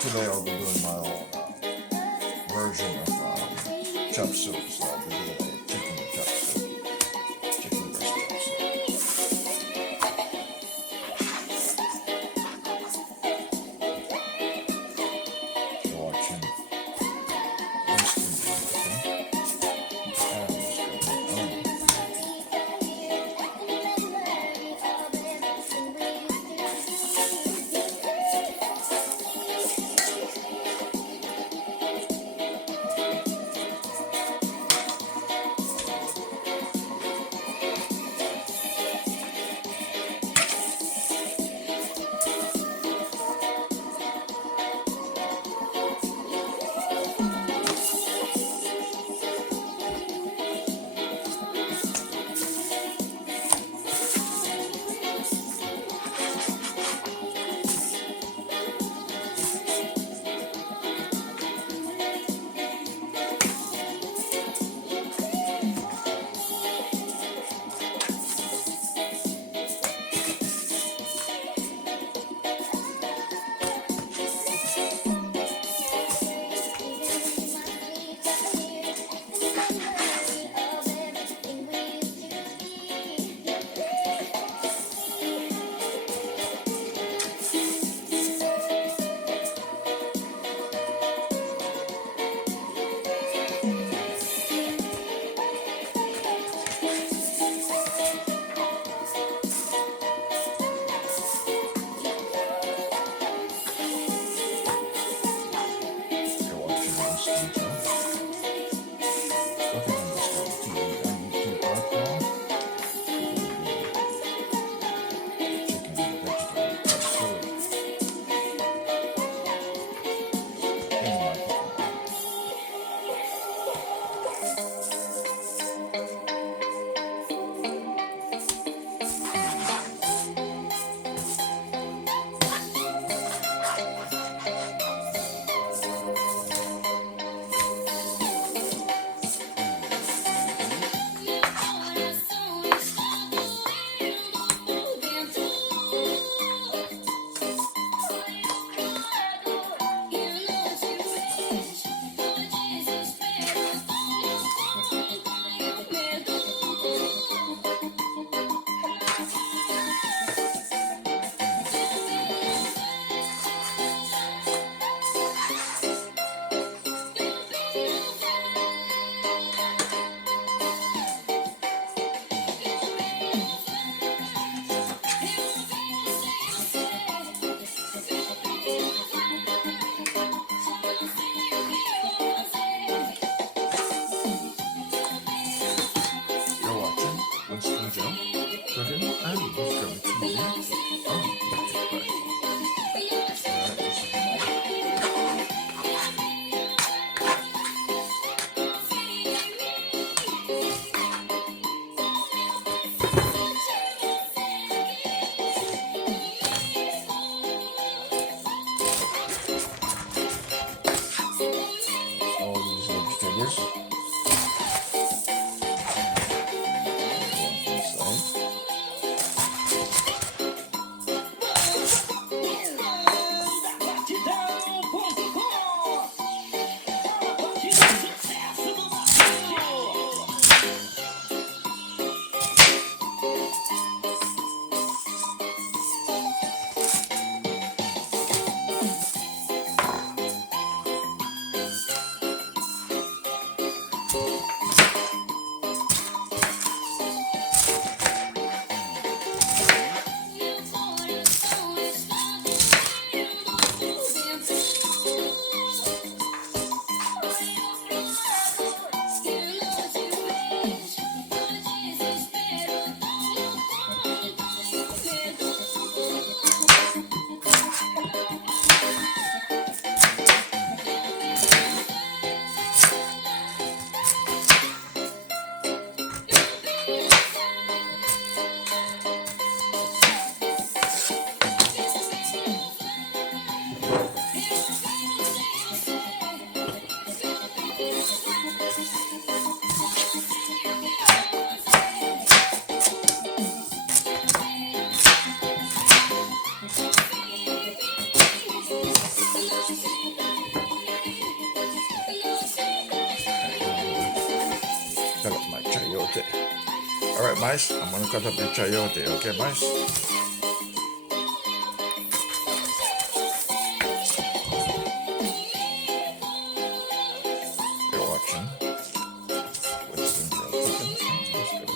today I'll be doing my own version of chop suey. So I'll be doing a chicken chop suey, chicken breast chop suey. So watching instant, okay? And it's going on. mice, I'm gonna cut up the chayote, okay, mice? You're watching. Winston Joe cooking. Just gonna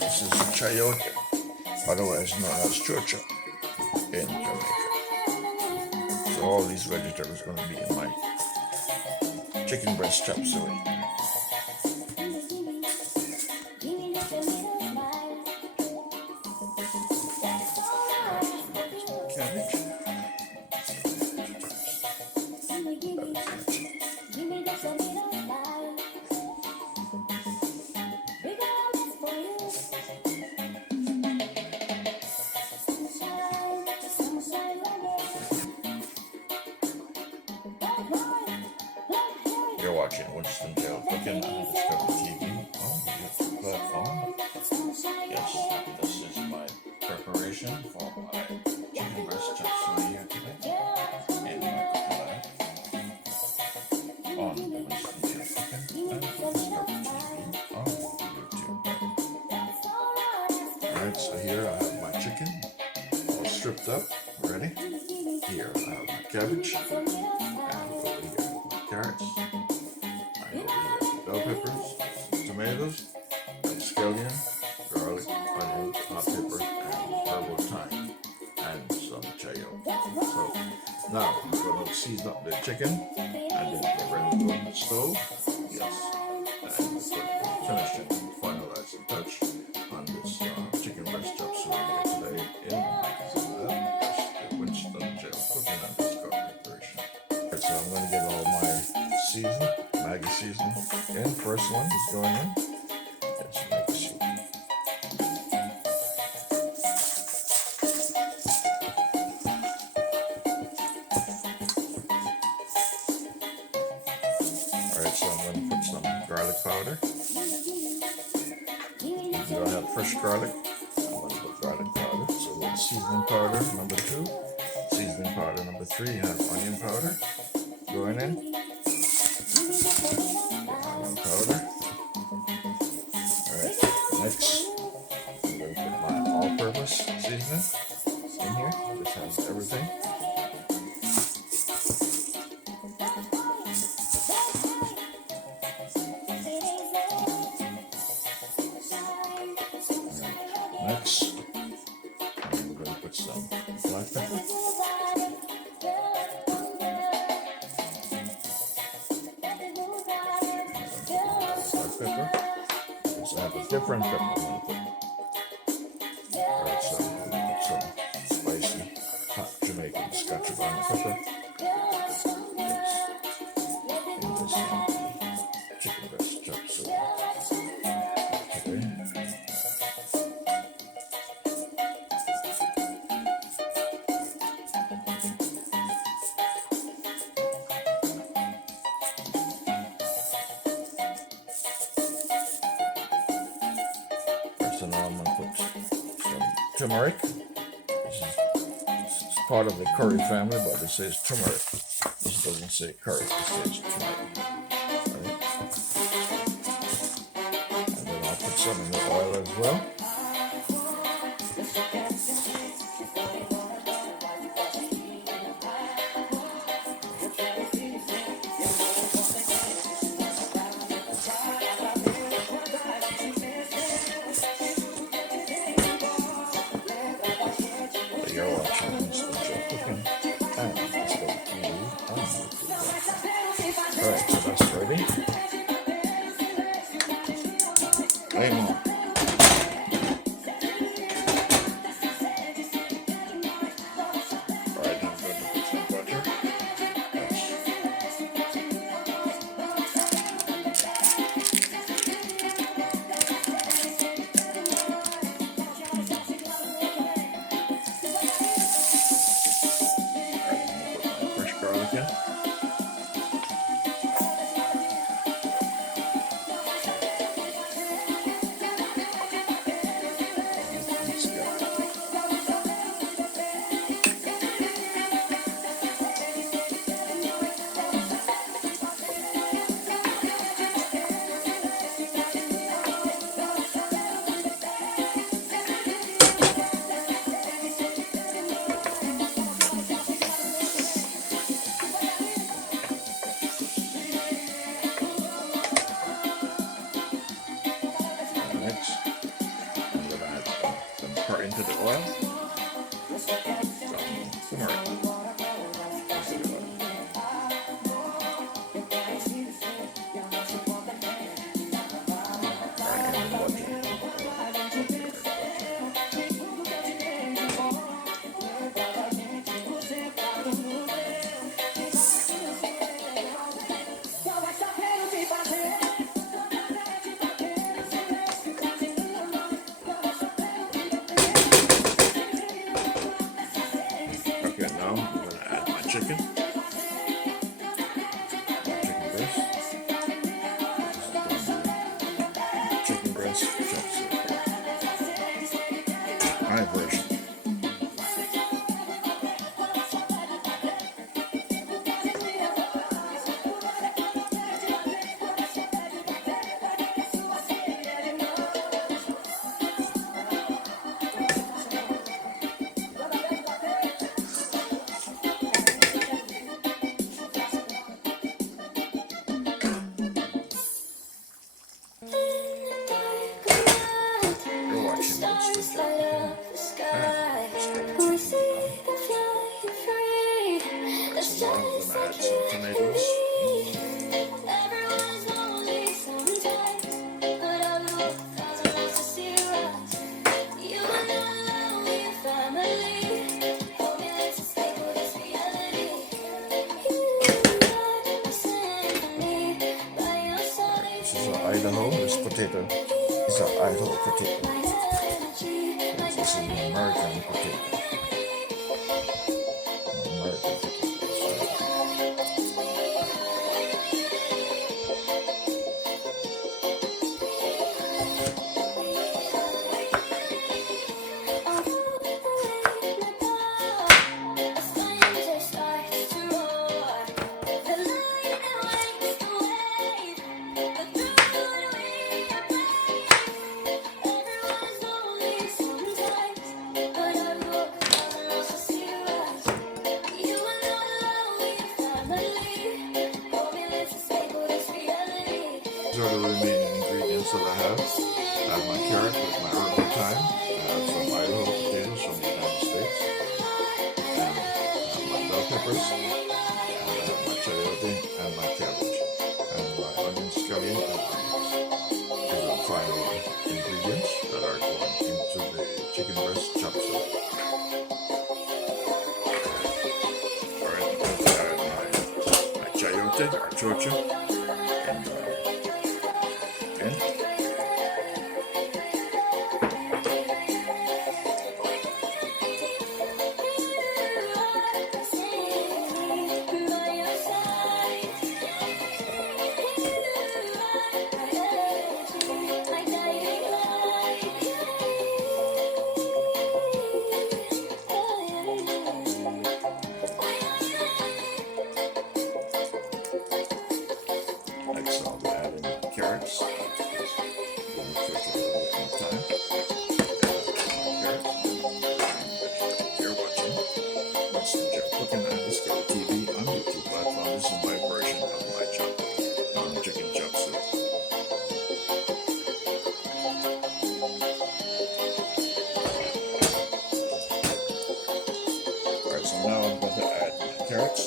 This is chayote, otherwise known as chocha in Jamaica. So all these vegetables are going to be in my chicken breast chop suey. Cabbage. You're watching Winston Joe cooking on Discovery TV on the YouTube platform. Yes, this is my preparation for my chicken breast chop suey here today. And my cooking live on the Winston Joe cooking and Discovery TV on YouTube. Alright, so here I have my chicken all stripped up, ready. Here I have my cabbage, and over here my carrots. Bell peppers, tomatoes, scallion, garlic, onion, hot pepper, and herbal thyme, and some chayote. So now I'm going to season up the chicken and then get ready to go on the stove. Yes, and finish it, finalizing touch on this chicken breast chop suey here today in the Winston Joe cooking and Discovery preparation. Alright, so I'm going to get all my season, Maggi seasoning in. First one is going in. It's Maggi seasoning. Alright, so I'm going to put some garlic powder. If you don't have fresh garlic, I'm going to put garlic powder. So with seasoning powder number 2, seasoning powder number 3, you have onion powder going in. Onion powder. Alright, next I'm going to put my all-purpose seasoning in here. This has everything. Next, I'm going to put some black pepper. Black pepper. So I have a different pepper I'm going to put. Alright, so I'm going to put some spicy hot Jamaican Scotch-Bonnet pepper. In this chicken breast chop suey. Okay. So now I'm going to put some turmeric. This is part of the curry family, but it says turmeric. This doesn't say curry, it says turmeric. Right? And then I'll put some in the oil as well. You're watching Winston Joe cooking and Discovery TV on YouTube. Alright, so that's ready. part into the oil. Turmeric. Okay, now I'm going to add my chicken. Chicken breast chopstick. My version. You're watching Winston So now I'm going to add some tomatoes. This is an Idaho. This potato is an Idaho potato. This is an American potato. American potato. These are the remaining ingredients that I have. I have my carrot with my herbal thyme. I have some Idaho potatoes from the United States. And I have my bell peppers. And I have my chayote and my cabbage. And my onion scallion and onions. These are the final ingredients that are going into the chicken breast chopstick. Alright, I'm going to add my chayote or chocha. And next I'll be adding my carrots. You're watching Winston Jeff Cooking on Discover TV on YouTube platform. This is my version of my chicken chopstick. Alright, so now I'm going to add my carrots.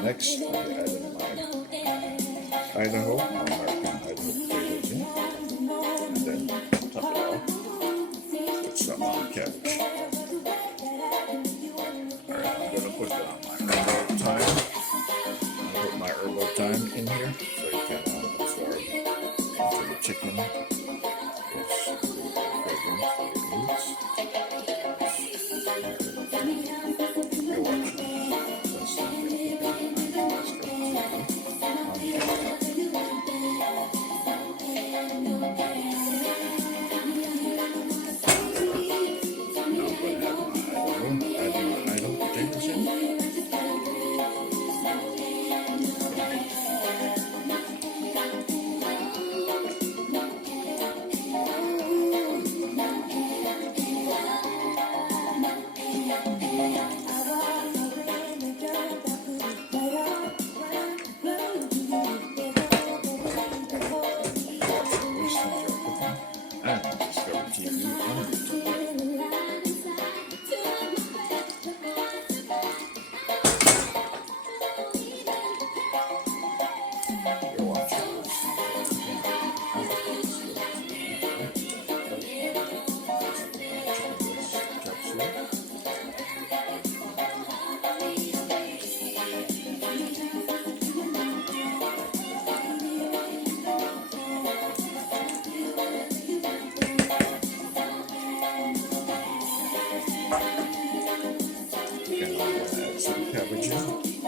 Next, I'll be adding my Idaho, my American Idaho potatoes in, and then top it off with some cabbage. Alright, I'm going to put that on my herbal thyme. I'm going to put my herbal thyme in here so you can absorb into the chicken its fragrance for the roots. You're watching. Now and Discovery TV on YouTube. You're watching some cabbage in.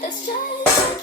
That's just